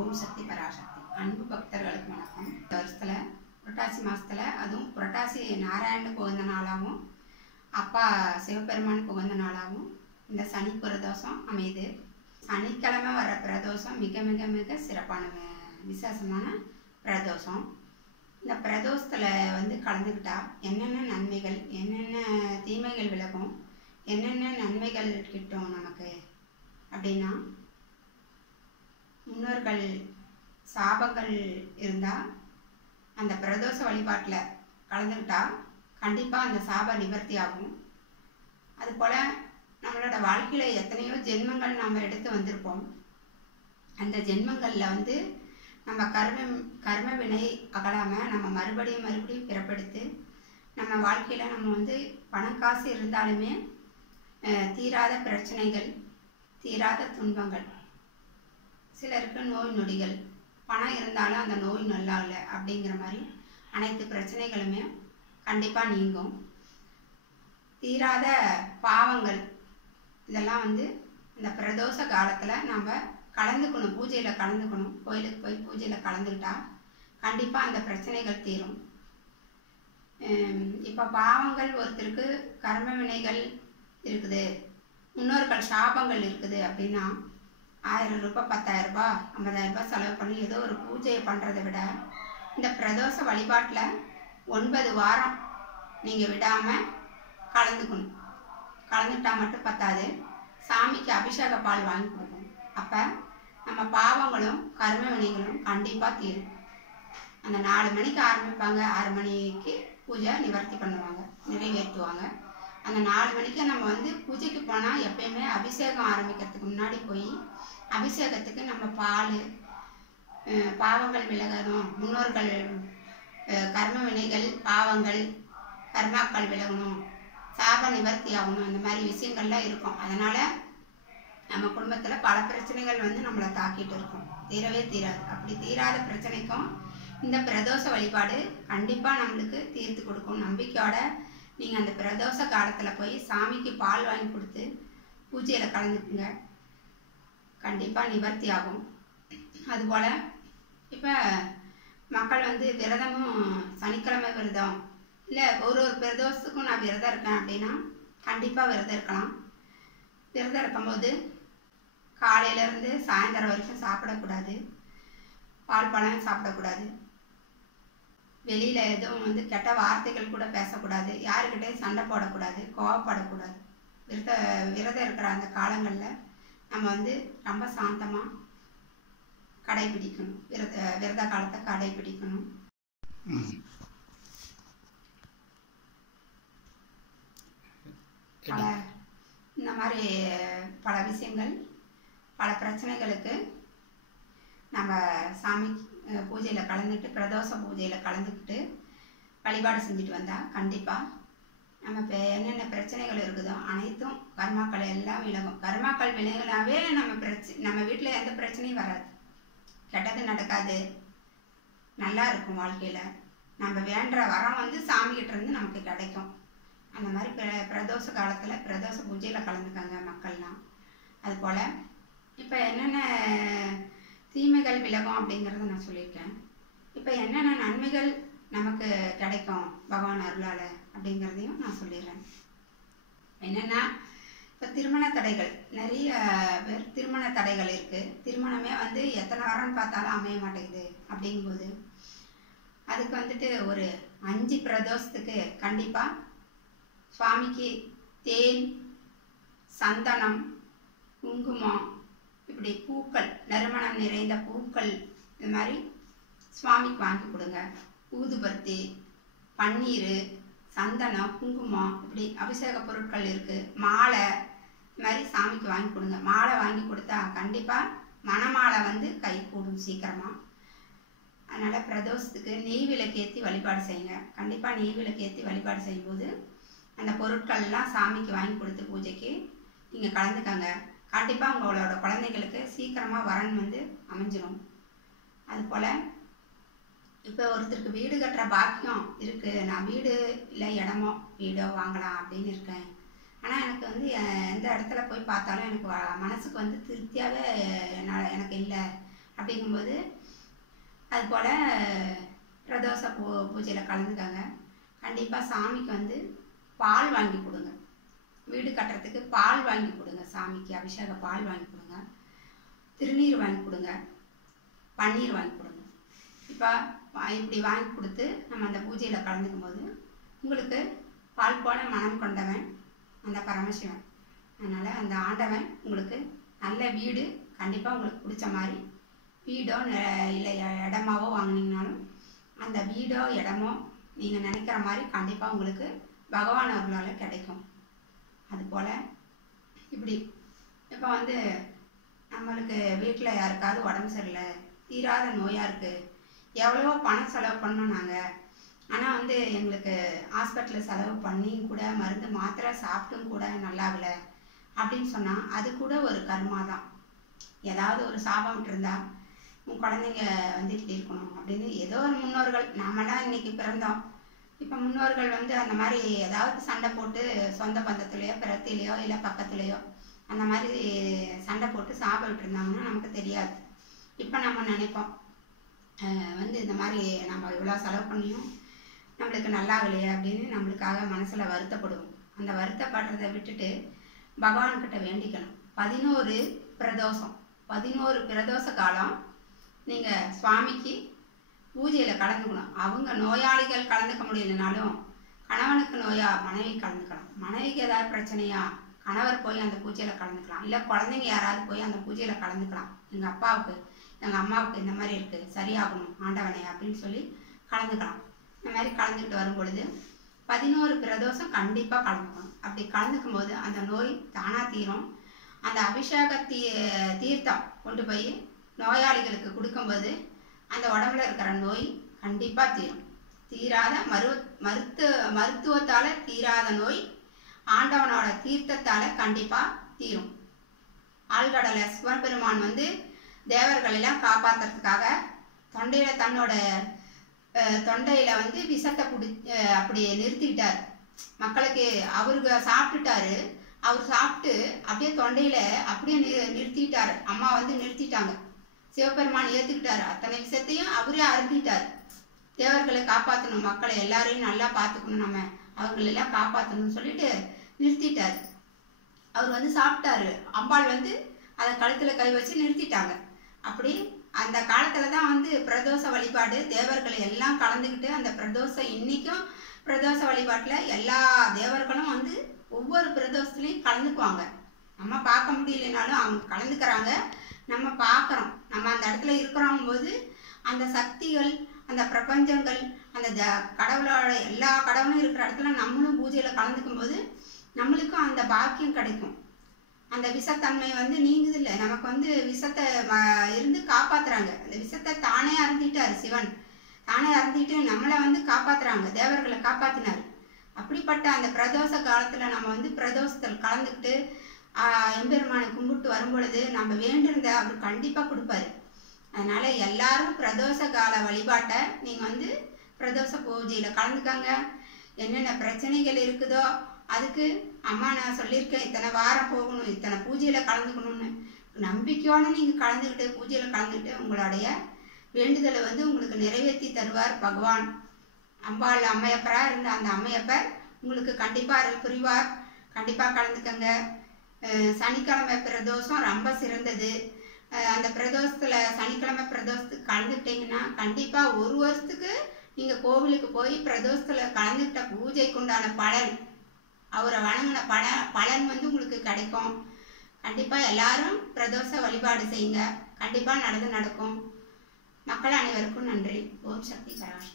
ஓம் சக்தி பராசக்தி. அன்பு பக்தர்களுக்கு வணக்கம். இந்த வருஷத்தில் புரட்டாசி மாதத்தில் அதுவும் புரட்டாசி நாராயணனுக்கு உகந்த நாளாகவும் அப்பா சிவபெருமானுக்கு உகந்த நாளாகவும் இந்த சனி பிரதோஷம் அமையுது. சனிக்கிழமை வர பிரதோஷம் மிக மிக மிக சிறப்பான விசேஷமான பிரதோஷம். இந்த பிரதோஷத்தில் கலந்துக்கிட்டா என்னென்ன நன்மைகள் என்னென்ன தீமைகள் விலகும், என்னென்ன நன்மைகள் கிட்டும் நமக்கு அப்படின்னா, முன்னோர்கள் சாபங்கள் இருந்தால் அந்த பிரதோஷ வழிபாட்டில் கலந்துக்கிட்டா கண்டிப்பாக அந்த சாப நிவர்த்தி ஆகும். அதுபோல் நம்மளோட வாழ்க்கையில் எத்தனையோ ஜென்மங்கள் நாம் எடுத்து வந்திருப்போம். அந்த ஜென்மங்களில் நம்ம கர்ம வினை அகலாமல் நம்ம மறுபடியும் பிறப்பெடுத்து நம்ம வாழ்க்கையில் நம்ம பணம் காசு இருந்தாலுமே தீராத பிரச்சனைகள், தீராத துன்பங்கள், சிலருக்கு நோய் நொடிகள், பணம் இருந்தாலும் அந்த நோய் நல்லா இல்லை அப்படிங்கிற மாதிரி அனைத்து பிரச்சனைகளுமே கண்டிப்பாக நீங்கும். தீராத பாவங்கள் இதெல்லாம் இந்த பிரதோஷ காலத்தில் நாம் கலந்துக்கணும், பூஜையில் கலந்துக்கணும். கோயிலுக்கு போய் பூஜையில் கலந்துக்கிட்டா கண்டிப்பாக அந்த பிரச்சனைகள் தீரும். இப்போ பாவங்கள் ஒருத்தருக்கு கர்ம வினைகள் இருக்குது, முன்னோர்கள் சாபங்கள் இருக்குது அப்படின்னா 1000 ரூபாய் 10,000 ரூபாய் 50,000 ரூபாய் செலவு பண்ணி ஏதோ ஒரு பூஜையை பண்ணுறதை விட இந்த பிரதோஷ வழிபாட்டில் 9 வாரம் நீங்கள் விடாமல் கலந்துக்கணும். கலந்துட்டா மட்டும் பத்தாது, சாமிக்கு அபிஷேக பால் வாங்கி கொடுக்கணும். அப்போ நம்ம பாவங்களும் கர்ம வினைகளும் கண்டிப்பாக தீரும். அந்த 4 மணிக்கு ஆரம்பிப்பாங்க, 6 மணிக்கு பூஜை நிவர்த்தி பண்ணுவாங்க, நிறைவேற்றுவாங்க. அந்த 4 மணிக்கு நம்ம பூஜைக்கு போனால் எப்பயுமே அபிஷேகம் ஆரம்பிக்கிறதுக்கு முன்னாடி போய் அபிஷேகத்துக்கு நம்ம பால், பாவங்கள் விலகணும், முன்னோர்கள் கர்ம வினைகள் பாவங்கள் கர்மாக்கள் விலகணும், சாப நிவர்த்தி ஆகணும், இந்த மாதிரி விஷயங்கள்லாம் இருக்கும். அதனால் நம்ம குடும்பத்தில் பல பிரச்சனைகள் நம்மளை தாக்கிட்டு இருக்கும், தீரவே தீராது. அப்படி தீராத பிரச்சனைக்கும் இந்த பிரதோஷ வழிபாடு கண்டிப்பாக நம்மளுக்கு தீர்த்து கொடுக்கும். நம்பிக்கையோட நீங்கள் அந்த பிரதோஷ காலத்தில் போய் சாமிக்கு பால் வாங்கி கொடுத்து பூஜையில் கலந்துக்குங்க, கண்டிப்பாக நிவர்த்தி ஆகும். அதுபோல் இப்போ மக்கள் விரதமும் சனிக்கிழமை விரதம் இல்லை ஒரு பிரதோஷத்துக்கும் நான் விரதம் இருக்கேன் அப்படின்னா கண்டிப்பாக விரதம் இருக்கலாம். விரதம் இருக்கும்போது காலையிலேருந்து சாயந்தரம் வரைக்கும் சாப்பிடக்கூடாது, பால் பழம் சாப்பிடக்கூடாது, வெளியில் எதுவும் கெட்ட வார்த்தைகள் கூட பேசக்கூடாது, யாருக்கிட்டையும் சண்டை போடக்கூடாது, கோவப்படக்கூடாது. விரதம் இருக்கிற அந்த காலங்களில் நம்ம ரொம்ப சாந்தமாக கடைபிடிக்கணும், விரத காலத்தை கடைபிடிக்கணும். இந்த மாதிரி பல விஷயங்கள், பல பிரச்சனைகளுக்கு நம்ம சாமி பூஜையில் கலந்துட்டு பிரதோஷ பூஜையில் கலந்துக்கிட்டு வழிபாடு செஞ்சுட்டு வந்தால் கண்டிப்பாக நம்ம இப்போ என்னென்ன பிரச்சனைகள் இருக்குதோ அனைத்தும் கர்மாக்கள் எல்லாம் விலகும். கர்மாக்கள் விலகினாவே நம்ம வீட்டில் எந்த பிரச்சனையும் வராது, கெட்டது நடக்காது, நல்லா இருக்கும் வாழ்க்கையில். நம்ம வேண்டுற வரம் சாமிகிட்ட இருந்து நமக்கு கிடைக்கும். அந்த மாதிரி பிரதோஷ காலத்தில் பிரதோஷ பூஜையில் கலந்துக்காங்க மக்கள்லாம். அதுபோல் இப்போ என்னென்ன தீமைகள் விலகும் அப்படிங்கிறத நான் சொல்லியிருக்கேன். இப்போ என்னென்ன நன்மைகள் நமக்கு கிடைக்கும் பகவான் அருளால் அப்படிங்கிறதையும் நான் சொல்லிடுறேன். என்னென்னா, இப்போ திருமண தடைகள், நிறைய பேர் திருமண தடைகள் இருக்குது. திருமணமே எத்தனை வாரம்னு பார்த்தாலும் அமைய மாட்டேங்குது. அப்படிங்கும்போது அதுக்கு ஒரு 5 பிரதோஷத்துக்கு கண்டிப்பாக சுவாமிக்கு தேன், சந்தனம், குங்குமம், இப்படி பூக்கள், நறுமணம் நிறைந்த பூக்கள் இது மாதிரி சுவாமிக்கு வாங்கி கொடுங்க. ஊதுபத்தி, பன்னீர், சந்தனம், குங்குமம், இப்படி அபிஷேக பொருட்கள் இருக்குது. மாலை இது மாதிரி சாமிக்கு வாங்கி கொடுங்க. மாலை வாங்கி கொடுத்தா கண்டிப்பாக மணமாலை கை கூடும் சீக்கிரமாக. அதனால் பிரதோஷத்துக்கு நெய் விளக்கேற்றி வழிபாடு செய்யுங்க. கண்டிப்பாக நெய் விளக்கேற்றி வழிபாடு செய்யும்போது அந்த பொருட்கள்லாம் சாமிக்கு வாங்கி கொடுத்து பூஜைக்கு நீங்கள் கலந்துக்கங்க. கண்டிப்பாக உங்களோட குழந்தைங்களுக்கு சீக்கிரமாக வரன் அமைஞ்சிடும். அதுபோல் இப்போ ஒருத்தருக்கு வீடு கட்டுற பாக்கியம் இருக்குது, நான் வீடு இல்லை இடமோ வீடோ வாங்கலாம் அப்படின்னு இருக்கேன். ஆனால் எனக்கு எந்த இடத்துல போய் பார்த்தாலும் எனக்கு மனசுக்கு திருப்தியாகவே எனக்கு இல்லை. அப்படிங்கும்போது அதுபோல் பிரதோஷ பூஜையில் கலந்துக்கங்க. கண்டிப்பாக சாமிக்கு வந்து பால் வாங்கி கொடுங்க. வீடு கட்டுறதுக்கு பால் வாங்கி கொடுங்க. சாமிக்கு அபிஷேக பால் வாங்கி கொடுங்க. திருநீர் வாங்கி கொடுங்க. பன்னீர் வாங்கி கொடுங்க. இப்போ இப்படி வாங்கி கொடுத்து நம்ம அந்த பூஜையில் கலந்துக்கும் போது உங்களுக்கு பால் போல மனம் கொண்டவன் அந்த பரமசிவன். அதனால் அந்த ஆண்டவன் உங்களுக்கு நல்ல வீடு கண்டிப்பாக உங்களுக்கு பிடிச்ச மாதிரி வீடோ இல்லை இடமாவோ வாங்கினீங்கனாலும் அந்த வீடோ இடமோ நீங்கள் நினைக்கிற மாதிரி கண்டிப்பாக உங்களுக்கு பகவான் அருளால் கிடைக்கும். அதுபோல் இப்படி இப்போ வந்து நம்மளுக்கு வீட்டில் யாருக்காவது உடம்பு சரியில்லை, தீராத நோயாக இருக்குது, எவ்வளவோ பணம் செலவு பண்ணோம் நாங்கள், ஆனால் வந்து எங்களுக்கு ஹாஸ்பிட்டலில் செலவு பண்ணி கூட மருந்து மாத்திரை சாப்பிட்டும் கூட நல்லாகலை அப்படின்னு சொன்னால் அது கூட ஒரு கர்மா தான். ஏதாவது ஒரு சாபம் இருந்தால் உன் குழந்தைங்க வந்து இப்படி இருக்கணும் அப்படின்னு ஏதோ ஒரு முன்னோர்கள், நாமெல்லாம் இன்றைக்கி பிறந்தோம், இப்போ முன்னோர்கள் வந்து அந்த மாதிரி ஏதாவது சண்டை போட்டு சொந்த பந்தத்துலேயோ பிறத்திலையோ இல்லை பக்கத்துலேயோ அந்த மாதிரி சண்டை போட்டு சாபம் விட்டுருந்தாங்கன்னா நமக்கு தெரியாது. இப்போ நம்ம நினைப்போம் வந்து இந்த மாதிரி நம்ம இவ்வளோ செலவு பண்ணியும் நம்மளுக்கு நல்லாகலையே அப்படின்னு நம்மளுக்காக மனசில் வருத்தப்படுவோம். அந்த வருத்தப்படுறதை விட்டுட்டு பகவான்கிட்ட வேண்டிக்கணும். 11 பிரதோஷம் 11 பிரதோஷ காலம் நீங்கள் சுவாமிக்கு பூஜையில் கலந்துக்கணும். அவங்க நோயாளிகள் கலந்துக்க முடியலனாலும் கணவனுக்கு நோயா மனைவி கலந்துக்கலாம். மனைவிக்கு ஏதாவது பிரச்சனையா கணவர் போய் அந்த பூஜையில் கலந்துக்கலாம். இல்லை குழந்தைங்க யாராவது போய் அந்த பூஜையில் கலந்துக்கலாம். எங்கள் அப்பாவுக்கு எங்கள் அம்மாவுக்கு இந்த மாதிரி இருக்குது, சரியாகணும் ஆண்டவனே அப்படின்னு சொல்லி கலந்துக்கலாம். இந்த மாதிரி கலந்துக்கிட்டு வரும்பொழுது 11 பிரதோஷம் கண்டிப்பாக கலந்துக்கணும். அப்படி கலந்துக்கும் போது அந்த நோய் தானாக தீரும். அந்த அபிஷேக தீர்த்தம் கொண்டு போய் நோயாளிகளுக்கு கொடுக்கும்போது அந்த உடம்புல இருக்கிற நோய் கண்டிப்பாக தீரும். தீராத மருத்துவத்தால் தீராத நோய் ஆண்டவனோட தீர்த்தத்தால் கண்டிப்பாக தீரும். ஆழ்கடலை சிவபெருமான் வந்து தேவர்களெல்லாம் காப்பாற்றுறதுக்காக தொண்டையில் தன்னோட தொண்டையில் வந்து விஷத்தை அப்படி நிறுத்திக்கிட்டார். மக்களுக்கு அவருக்கு சாப்பிட்டுட்டாரு. அவர் சாப்பிட்டு அப்படியே தொண்டையில் அப்படியே நிறுத்திட்டார். அம்மா வந்து நிறுத்திட்டாங்க. சிவபெருமான் ஏற்றுக்கிட்டாரு. அத்தனை விஷயத்தையும் அவரே அருந்திட்டார். தேவர்களை காப்பாற்றணும், மக்களை எல்லாரையும் நல்லா பார்த்துக்கணும், நம்ம அவங்களெல்லாம் காப்பாற்றணும்னு சொல்லிட்டு நிறுத்திட்டார். அவர் வந்து சாப்பிட்டாரு. அம்பாள் வந்து அதை கழுத்தில் கை வச்சு நிறுத்திட்டாங்க. அப்படி அந்த காலத்தில் தான் வந்து பிரதோஷ வழிபாடு தேவர்களை எல்லாம் கலந்துக்கிட்டு அந்த பிரதோஷம் இன்றைக்கும் பிரதோஷ வழிபாட்டில் எல்லா தேவர்களும் வந்து ஒவ்வொரு பிரதோஷத்துலேயும் கலந்துக்குவாங்க. நம்ம பார்க்க முடியலனாலும் அவங்க கலந்துக்கிறாங்க, நம்ம பார்க்குறோம். நம்ம அந்த இடத்துல இருக்கிறோம் போது அந்த சக்திகள், அந்த பிரபஞ்சங்கள், அந்த கடவுளோட எல்லா கடவுளும் இருக்கிற இடத்துல நம்மளும் பூஜையில் கலந்துக்கும் போது நம்மளுக்கும் அந்த பாக்கியம் கிடைக்கும். அந்த விஷத்தன்மை வந்து நீங்குதில்லை. நமக்கு வந்து விஷத்தை இருந்து காப்பாற்றுறாங்க. அந்த விஷத்தை தானே அருந்திட்டார் சிவன். தானே அருந்திட்டு நம்மளை வந்து காப்பாற்றுறாங்க, தேவர்களை காப்பாற்றினார். அப்படிப்பட்ட அந்த பிரதோஷ காலத்தில் நம்ம வந்து பிரதோஷத்தில் கலந்துக்கிட்டு எம்பெருமானை கும்பிட்டு வரும்பொழுது நம்ம வேண்டியிருந்த அவர் கண்டிப்பாக கொடுப்பாரு. அதனால் எல்லாரும் பிரதோஷ கால வழிபாட்டை நீங்கள் வந்து பிரதோஷ பூஜையில் கலந்துக்கங்க. என்னென்ன பிரச்சனைகள் இருக்குதோ அதுக்கு அம்மா நான் சொல்லியிருக்கேன், இத்தனை வாரம் போகணும், இத்தனை பூஜையில் கலந்துக்கணும்னு நம்பிக்கையோடு நீங்கள் கலந்துக்கிட்டு பூஜையில் கலந்துக்கிட்டு உங்களுடைய வேண்டுதலை வந்து உங்களுக்கு நிறைவேற்றி தருவார் பகவான். அம்பாள் அம்மையப்பராக இருந்த அந்த அம்மையப்பர் உங்களுக்கு கண்டிப்பாக அருள் புரிவார். கண்டிப்பாக கலந்துக்கங்க. சனிக்கிழமை பிரதோஷம் ரொம்ப சிறந்தது. அந்த பிரதோஷத்தில் சனிக்கிழமை பிரதோஷத்துக்கு கலந்துக்கிட்டிங்கன்னா கண்டிப்பாக ஒரு வருஷத்துக்கு நீங்கள் கோவிலுக்கு போய் பிரதோஷத்தில் கலந்துக்கிட்ட பூஜைக்கு உண்டான பலன், அவரை வணங்கின பலன் வந்து உங்களுக்கு கிடைக்கும். கண்டிப்பாக எல்லாரும் பிரதோஷ வழிபாடு செய்யுங்க. கண்டிப்பாக நடக்கும். மக்கள் அனைவருக்கும் நன்றி. ஓம் சக்தி கராஷ்.